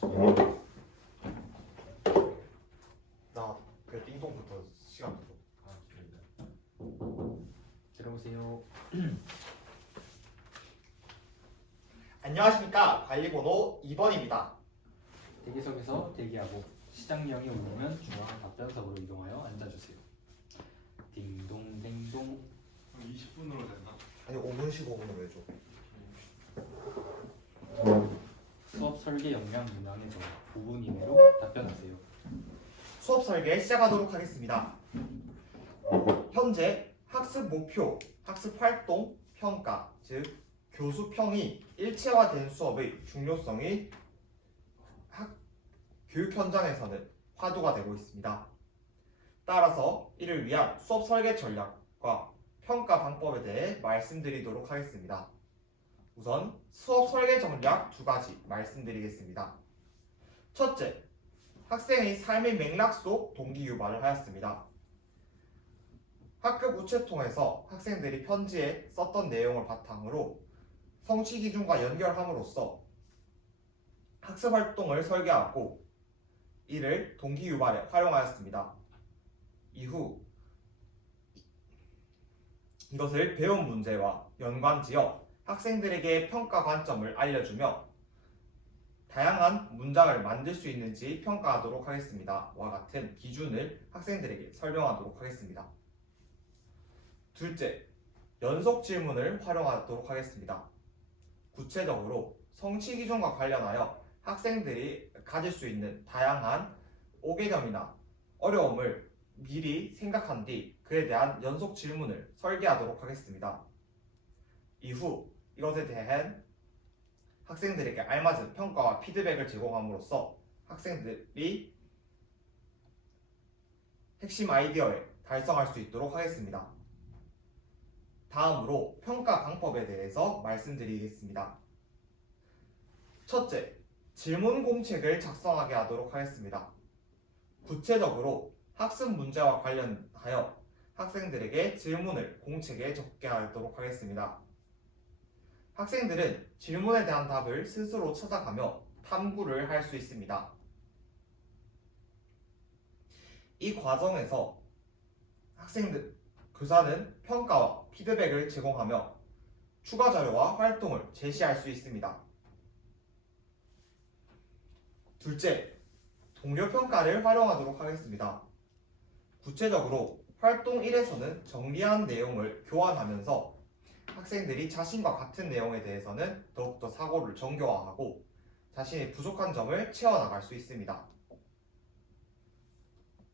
나 그 띵동부터 시간 줘. 들어보세요. 안녕하십니까. 관리번호 2번입니다. 대기석에서 대기하고 시작령이 오르면 중앙 답변석으로 이동하여 앉아주세요. 딩동댕동. 20분으로 된다. 아니 5분 쉬고 5분을 왜 줘? 수업 설계 역량 문항에서 5분 이내로 답변하세요. 수업 설계 시작하도록 하겠습니다. 현재 학습 목표, 학습 활동, 평가, 즉 교수평이 일체화된 수업의 중요성이 교육 현장에서는 화두가 되고 있습니다. 따라서 이를 위한 수업 설계 전략과 평가 방법에 대해 말씀드리도록 하겠습니다. 우선 수업 설계 전략 두 가지 말씀드리겠습니다. 첫째, 학생의 삶의 맥락 속 동기 유발을 하였습니다. 학급 우체통에서 학생들이 편지에 썼던 내용을 바탕으로 성취 기준과 연결함으로써 학습 활동을 설계하고 이를 동기 유발에 활용하였습니다. 이후 이것을 배운 문제와 연관지어 학생들에게 평가 관점을 알려주며 다양한 문장을 만들 수 있는지 평가하도록 하겠습니다. 와 같은 기준을 학생들에게 설명하도록 하겠습니다. 둘째, 연속 질문을 활용하도록 하겠습니다. 구체적으로 성취 기준과 관련하여 학생들이 가질 수 있는 다양한 오개념이나 어려움을 미리 생각한 뒤 그에 대한 연속 질문을 설계하도록 하겠습니다. 이후 이것에 대한 학생들에게 알맞은 평가와 피드백을 제공함으로써 학생들이 핵심 아이디어에 달성할 수 있도록 하겠습니다. 다음으로 평가 방법에 대해서 말씀드리겠습니다. 첫째, 질문 공책을 작성하게 하도록 하겠습니다. 구체적으로 학습 문제와 관련하여 학생들에게 질문을 공책에 적게 하도록 하겠습니다. 학생들은 질문에 대한 답을 스스로 찾아가며 탐구를 할 수 있습니다. 이 과정에서 교사는 평가와 피드백을 제공하며 추가 자료와 활동을 제시할 수 있습니다. 둘째, 동료 평가를 활용하도록 하겠습니다. 구체적으로 활동 1에서는 정리한 내용을 교환하면서 학생들이 자신과 같은 내용에 대해서는 더욱더 사고를 정교화하고 자신의 부족한 점을 채워나갈 수 있습니다.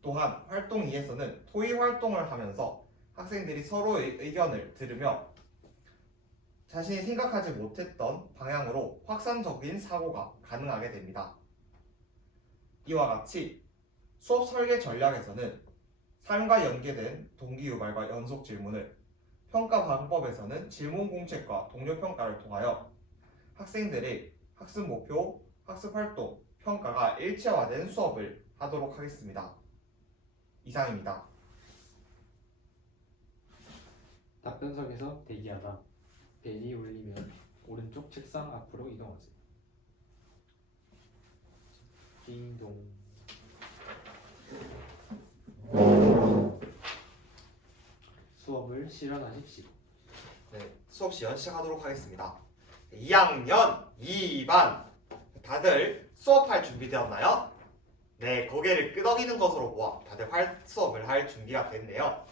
또한 활동 2에서는 토의 활동을 하면서 학생들이 서로의 의견을 들으며 자신이 생각하지 못했던 방향으로 확산적인 사고가 가능하게 됩니다. 이와 같이 수업 설계 전략에서는 삶과 연계된 동기 유발과 연속 질문을, 평가 방법에서는 질문 공책과 동료 평가를 통하여 학생들의 학습 목표, 학습 활동, 평가가 일체화된 수업을 하도록 하겠습니다. 이상입니다. 답변석에서 대기하다. 벨이 울리면 오른쪽 책상 앞으로 이동하세요. 딩동. 수업을 실현하십시오. 네, 수업 시연 시작하도록 하겠습니다. 2학년 2반 다들 수업할 준비되었나요? 네, 고개를 끄덕이는 것으로 보아 다들 수업을 할 준비가 됐네요.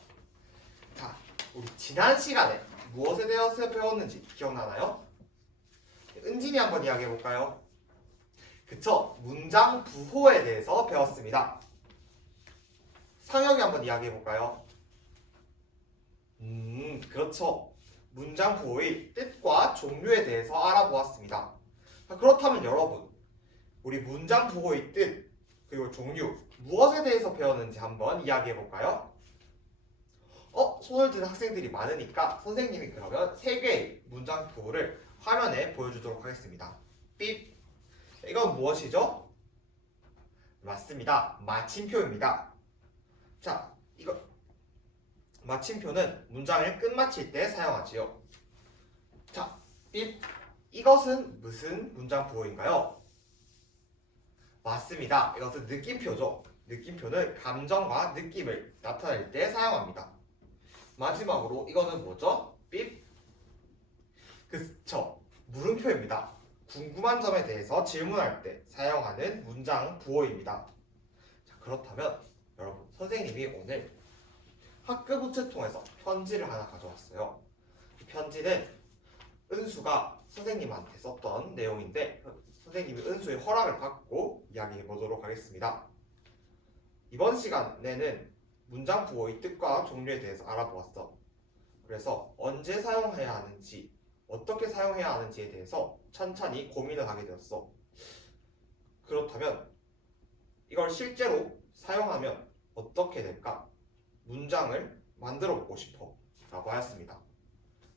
자, 우리 지난 시간에 무엇에 대해서 배웠는지 기억나나요? 은진이 한번 이야기해 볼까요? 그쵸, 문장 부호에 대해서 배웠습니다. 상혁이 한번 이야기해 볼까요? 그렇죠. 문장 부호의 뜻과 종류에 대해서 알아보았습니다. 그렇다면 여러분, 우리 문장 부호의 뜻 그리고 종류 무엇에 대해서 배웠는지 한번 이야기해 볼까요? 손을 든 학생들이 많으니까 선생님이 그러면 3개의 문장 부호를 화면에 보여주도록 하겠습니다. 삐. 이건 무엇이죠? 맞습니다. 마침표입니다. 자, 이거 마침표는 문장을 끝마칠 때 사용하지요. 자, 삐. 이것은 무슨 문장 부호인가요? 맞습니다. 이것은 느낌표죠. 느낌표는 감정과 느낌을 나타낼 때 사용합니다. 마지막으로 이거는 뭐죠? 삐? 그쵸. 물음표입니다. 궁금한 점에 대해서 질문할 때 사용하는 문장 부호입니다. 자, 그렇다면 여러분, 선생님이 오늘 학급 우체통에서 편지를 하나 가져왔어요. 이 편지는 은수가 선생님한테 썼던 내용인데 선생님이 은수의 허락을 받고 이야기해 보도록 하겠습니다. 이번 시간에는 문장 부호의 뜻과 종류에 대해서 알아보았어. 그래서 언제 사용해야 하는지, 어떻게 사용해야 하는지에 대해서 천천히 고민을 하게 되었어. 그렇다면 이걸 실제로 사용하면 어떻게 될까? 문장을 만들어 보고 싶어 라고 하였습니다.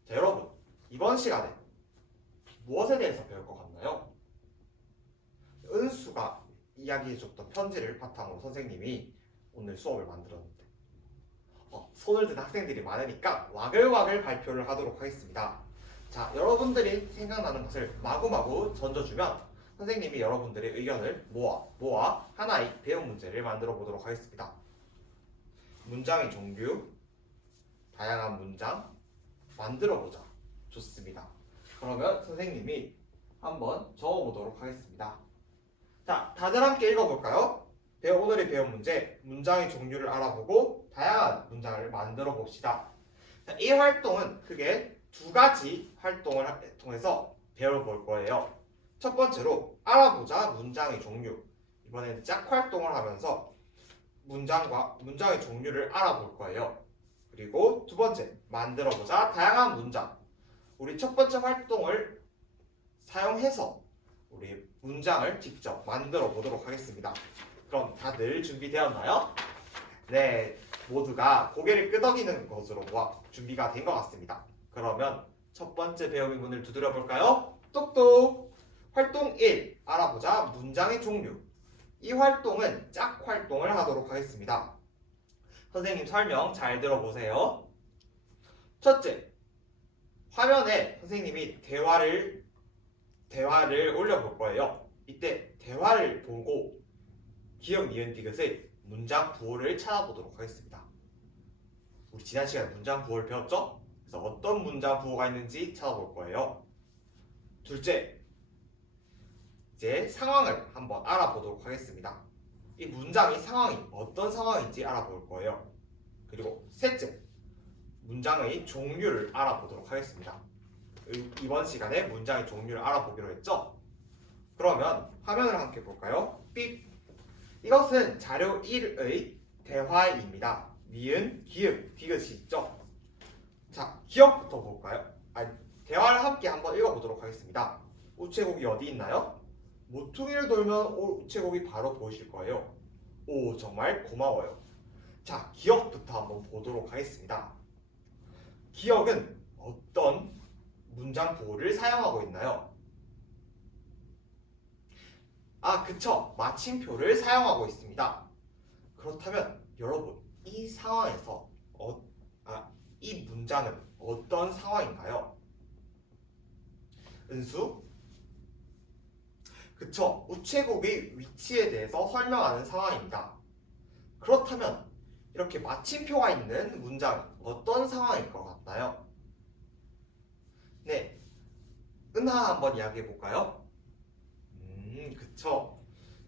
자, 여러분, 이번 시간에 무엇에 대해서 배울 것 같나요? 은수가 이야기해줬던 편지를 바탕으로 선생님이 오늘 수업을 만들었는데 손을 든 학생들이 많으니까 와글와글 발표를 하도록 하겠습니다. 자, 여러분들이 생각나는 것을 마구마구 던져주면 선생님이 여러분들의 의견을 모아 하나의 배운 문제를 만들어 보도록 하겠습니다. 문장의 종류, 다양한 문장 만들어보자. 좋습니다. 그러면 선생님이 한번 적어보도록 하겠습니다. 자, 다들 함께 읽어볼까요? 오늘의 배운 문제, 문장의 종류를 알아보고 다양한 문장을 만들어 봅시다. 자, 이 활동은 크게 두 가지 활동을 통해서 배워볼 거예요. 첫 번째로 알아보자 문장의 종류. 이번에는 짝 활동을 하면서 문장의 종류를 알아볼 거예요. 그리고 두 번째, 만들어보자 다양한 문장. 우리 첫 번째 활동을 사용해서 우리 문장을 직접 만들어 보도록 하겠습니다. 그럼 다들 준비되었나요? 네, 모두가 고개를 끄덕이는 것으로 준비가 된 것 같습니다. 그러면 첫 번째 배움의 문을 두드려 볼까요? 똑똑! 활동 1, 알아보자 문장의 종류. 이 활동은 짝 활동을 하도록 하겠습니다. 선생님 설명 잘 들어보세요. 첫째, 화면에 선생님이 대화를 올려볼 거예요. 이때 대화를 보고 기억, 니은, 디귿의 문장 부호를 찾아보도록 하겠습니다. 우리 지난 시간에 문장 부호를 배웠죠? 그래서 어떤 문장 부호가 있는지 찾아볼 거예요. 둘째, 이제 상황을 한번 알아보도록 하겠습니다. 이 문장의 상황이 어떤 상황인지 알아볼 거예요. 그리고 셋째, 문장의 종류를 알아보도록 하겠습니다. 이번 시간에 문장의 종류를 알아보기로 했죠? 그러면 화면을 함께 볼까요? 삐! 이것은 자료 1의 대화입니다. 니은, 기역, 디귿이 있죠? 자, 기역부터 볼까요? 대화를 함께 한번 읽어보도록 하겠습니다. 우체국이 어디 있나요? 모퉁이를 돌면 우체국이 바로 보이실 거예요. 오, 정말 고마워요. 자, 기역부터 한번 보도록 하겠습니다. 기역은 어떤 문장 부호를 사용하고 있나요? 그쵸. 마침표를 사용하고 있습니다. 그렇다면 여러분, 이 상황에서 이 문장은 어떤 상황인가요? 은수? 그쵸. 우체국의 위치에 대해서 설명하는 상황입니다. 그렇다면 이렇게 마침표가 있는 문장은 어떤 상황일 것 같나요? 네, 은하 한번 이야기해 볼까요? 그쵸.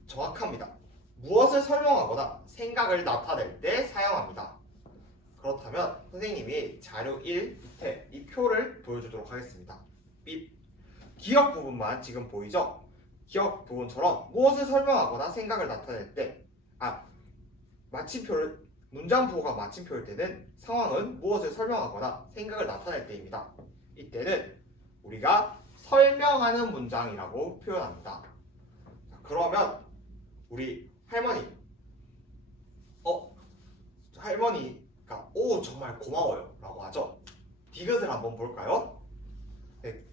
정확합니다. 무엇을 설명하거나 생각을 나타낼 때 사용합니다. 그렇다면 선생님이 자료 1 밑에 이 표를 보여주도록 하겠습니다. 삐. 기억 부분만 지금 보이죠? 기억 부분처럼 무엇을 설명하거나 생각을 나타낼 때 문장 부호가 마침표일 때는 상황은 무엇을 설명하거나 생각을 나타낼 때입니다. 이때는 우리가 설명하는 문장이라고 표현합니다. 자, 그러면 우리 할머니가 오, 정말 고마워요 라고 하죠. 디귿을 한번 볼까요? 네,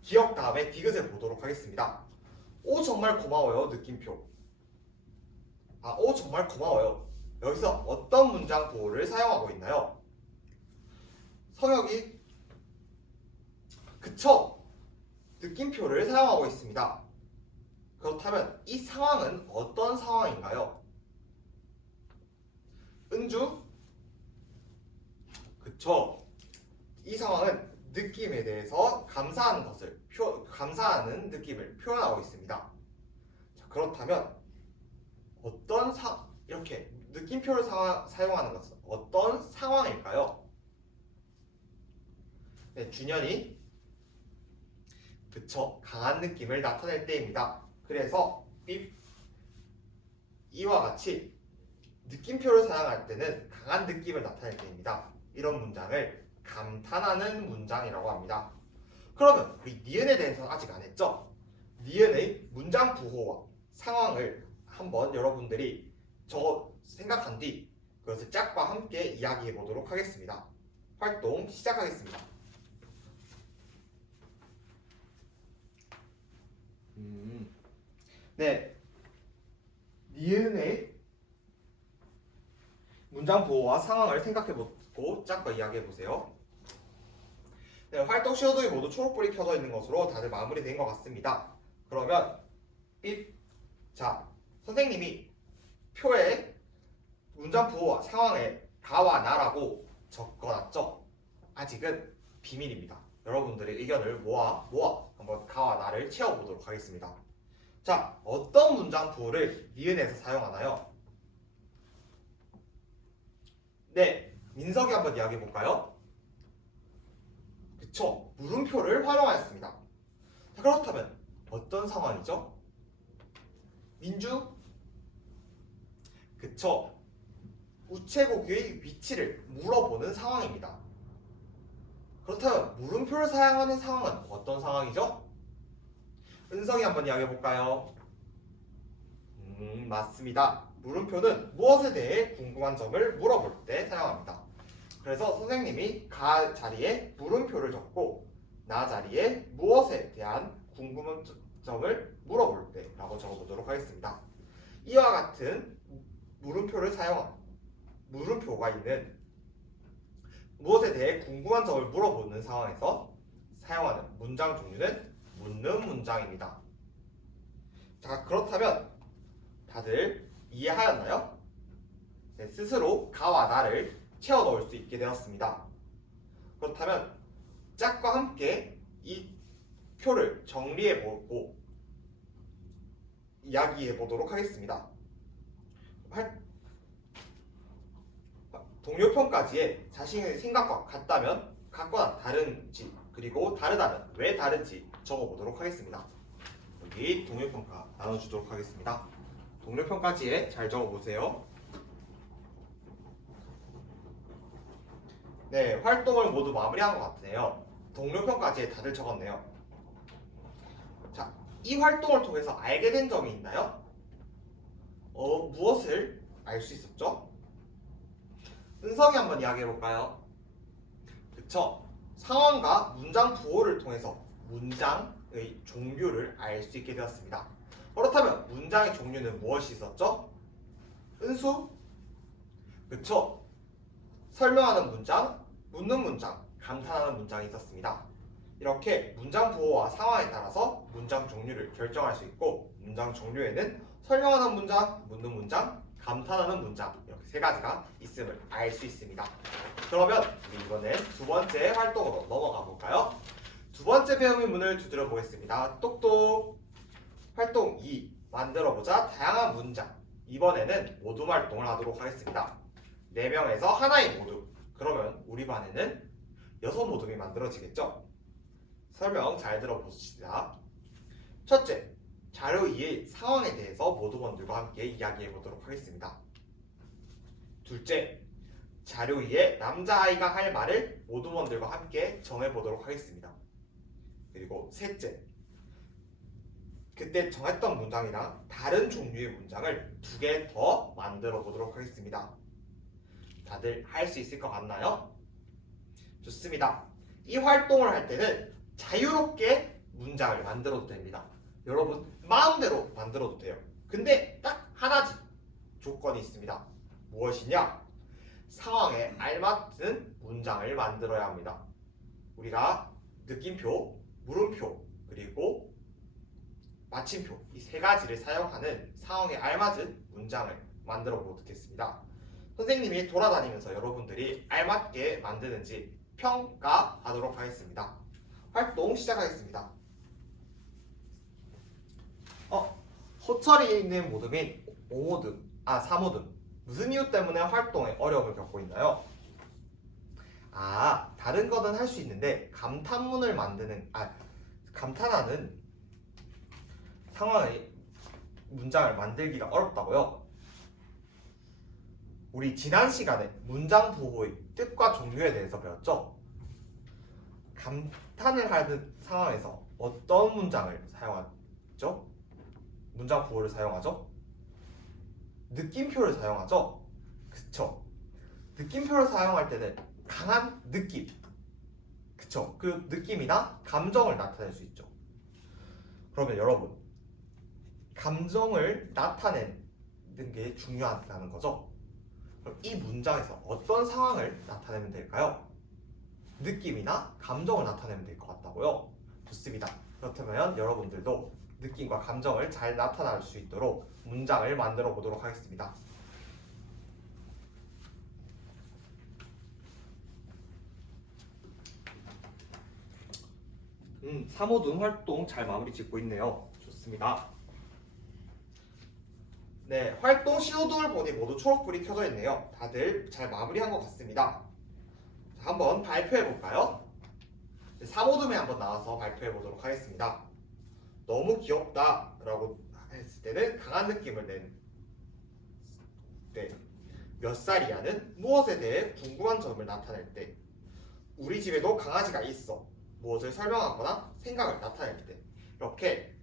기억 다음에 디귿을 보도록 하겠습니다. 오, 정말 고마워요. 느낌표. 오, 정말 고마워요. 여기서 어떤 문장 부호를 사용하고 있나요? 성혁이 그쵸. 느낌표를 사용하고 있습니다. 그렇다면 이 상황은 어떤 상황인가요? 은주? 그쵸. 이 상황은 느낌에 대해서 감사하는 느낌을 표현하고 있습니다. 자, 그렇다면 이렇게 느낌표를 사용하는 것은 어떤 상황일까요? 네, 준현이. 그쵸. 강한 느낌을 나타낼 때입니다. 그래서 이와 같이 느낌표를 사용할 때는 강한 느낌을 나타낼 때입니다. 이런 문장을 감탄하는 문장이라고 합니다. 그러면 우리 니은에 대해서는 아직 안 했죠? 니은의 문장 부호와 상황을 한번 여러분들이 생각한 뒤 그것을 짝과 함께 이야기해 보도록 하겠습니다. 활동 시작하겠습니다. 네, 니은의 문장 부호와 상황을 생각해보고 짝과 이야기해보세요. 네, 활동 시어도이 모두 초록불이 켜져 있는 것으로 다들 마무리된 것 같습니다. 그러면 자, 선생님이 표에 문장 부호와 상황에 가와 나라고 적어놨죠? 아직은 비밀입니다. 여러분들의 의견을 모아 한번 가와 나를 채워보도록 하겠습니다. 자, 어떤 문장 부호를 니은에서 사용하나요? 네, 민석이 한번 이야기해 볼까요? 그쵸, 물음표를 활용하였습니다. 자, 그렇다면 어떤 상황이죠? 민주? 그쵸, 우체국의 위치를 물어보는 상황입니다. 그렇다면 물음표를 사용하는 상황은 어떤 상황이죠? 은성이 한번 이야기해 볼까요? 맞습니다. 물음표는 무엇에 대해 궁금한 점을 물어볼 때 사용합니다. 그래서 선생님이 가 자리에 물음표를 적고 나 자리에 무엇에 대한 궁금한 점을 물어볼 때 라고 적어보도록 하겠습니다. 이와 같은 물음표가 있는 무엇에 대해 궁금한 점을 물어보는 상황에서 사용하는 문장 종류는 묻는 문장입니다. 자, 그렇다면 다들 이해하였나요? 네, 스스로 가와 나를 채워 넣을 수 있게 되었습니다. 그렇다면 짝과 함께 이 표를 정리해 보고 이야기해 보도록 하겠습니다. 동료평가지에 자신의 생각과 같다면 같거나 다른지, 그리고 다르다면 왜 다른지 적어보도록 하겠습니다. 여기 동료평가 나눠주도록 하겠습니다. 동료평가지에 잘 적어보세요. 네, 활동을 모두 마무리한 것 같네요. 동료평가지에 다들 적었네요. 자, 이 활동을 통해서 알게 된 점이 있나요? 무엇을 알 수 있었죠? 은성이 한번 이야기해볼까요? 그쵸? 상황과 문장 부호를 통해서 문장의 종류를 알 수 있게 되었습니다. 그렇다면 문장의 종류는 무엇이 있었죠? 은수? 그쵸? 설명하는 문장, 묻는 문장, 감탄하는 문장이 있었습니다. 이렇게 문장 부호와 상황에 따라서 문장 종류를 결정할 수 있고, 문장 종류에는 설명하는 문장, 묻는 문장, 감탄하는 문장 이렇게 세 가지가 있음을 알 수 있습니다. 그러면 우리 이번엔 두 번째 활동으로 넘어가 볼까요? 두 번째 배움의 문을 두드려 보겠습니다. 똑똑! 활동 2. 만들어보자 다양한 문장. 이번에는 모둠 활동을 하도록 하겠습니다. 4명에서 하나의 모둠. 그러면 우리 반에는 6모둠이 만들어지겠죠? 설명 잘 들어보시다. 첫째, 자료 2의 상황에 대해서 모둠원들과 함께 이야기해 보도록 하겠습니다. 둘째, 자료 2의 남자아이가 할 말을 모둠원들과 함께 정해보도록 하겠습니다. 그리고 셋째, 그때 정했던 문장이랑 다른 종류의 문장을 2개 더 만들어 보도록 하겠습니다. 다들 할 수 있을 것 같나요? 좋습니다. 이 활동을 할 때는 자유롭게 문장을 만들어도 됩니다. 여러분 마음대로 만들어도 돼요. 근데 딱 하나지 조건이 있습니다. 무엇이냐? 상황에 알맞은 문장을 만들어야 합니다. 우리가 느낌표, 물음표, 그리고 마침표 이 세 가지를 사용하는 상황에 알맞은 문장을 만들어 보겠습니다. 선생님이 돌아다니면서 여러분들이 알맞게 만드는지 평가하도록 하겠습니다. 활동 시작하겠습니다. 호철이 있는 모드 및 4모드 무슨 이유 때문에 활동에 어려움을 겪고 있나요? 다른 거는 할 수 있는데 감탄하는 상황의 문장을 만들기가 어렵다고요? 우리 지난 시간에 문장 부호의 뜻과 종류에 대해서 배웠죠? 감탄을 하는 상황에서 어떤 문장을 사용하죠? 문장 부호를 사용하죠? 느낌표를 사용하죠? 그쵸? 느낌표를 사용할 때는 강한 느낌, 그쵸? 그 느낌이나 감정을 나타낼 수 있죠. 그러면 여러분, 감정을 나타내는 게 중요하다는 거죠? 그럼 이 문장에서 어떤 상황을 나타내면 될까요? 느낌이나 감정을 나타내면 될 것 같다고요? 좋습니다. 그렇다면 여러분들도 느낌과 감정을 잘 나타낼 수 있도록 문장을 만들어 보도록 하겠습니다. 사모등 활동 잘 마무리 짓고 있네요. 좋습니다. 네, 활동 신호등을 보니 모두 초록불이 켜져 있네요. 다들 잘 마무리한 것 같습니다. 자, 한번 발표해 볼까요? 네, 사모등에 한번 나와서 발표해 보도록 하겠습니다. 너무 귀엽다 라고 했을 때는 강한 느낌을 낸 때, 몇 살이야는 무엇에 대해 궁금한 점을 나타낼 때, 우리 집에도 강아지가 있어 무엇을 설명하거나 생각을 나타낼 때, 이렇게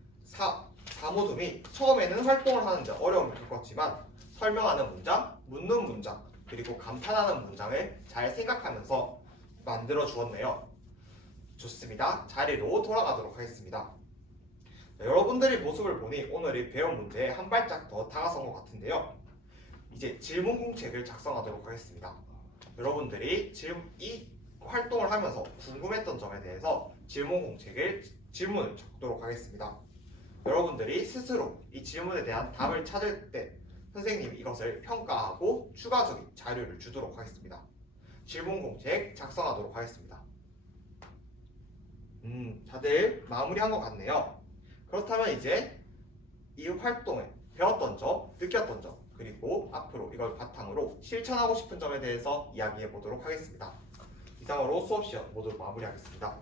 사모둠이 처음에는 활동을 하는데 어려움을 겪었지만 설명하는 문장, 묻는 문장, 그리고 감탄하는 문장을 잘 생각하면서 만들어 주었네요. 좋습니다. 자리로 돌아가도록 하겠습니다. 여러분들의 모습을 보니 오늘의 배운 문제에 한 발짝 더 다가선 것 같은데요. 이제 질문 공책을 작성하도록 하겠습니다. 여러분들이 이 활동을 하면서 궁금했던 점에 대해서 질문을 적도록 하겠습니다. 여러분들이 스스로 이 질문에 대한 답을 찾을 때 선생님이 이것을 평가하고 추가적인 자료를 주도록 하겠습니다. 질문 공책 작성하도록 하겠습니다. 다들 마무리한 것 같네요. 그렇다면 이제 이 활동에 배웠던 점, 느꼈던 점, 그리고 앞으로 이걸 바탕으로 실천하고 싶은 점에 대해서 이야기해 보도록 하겠습니다. 이상으로 수업 시간 모두 마무리하겠습니다.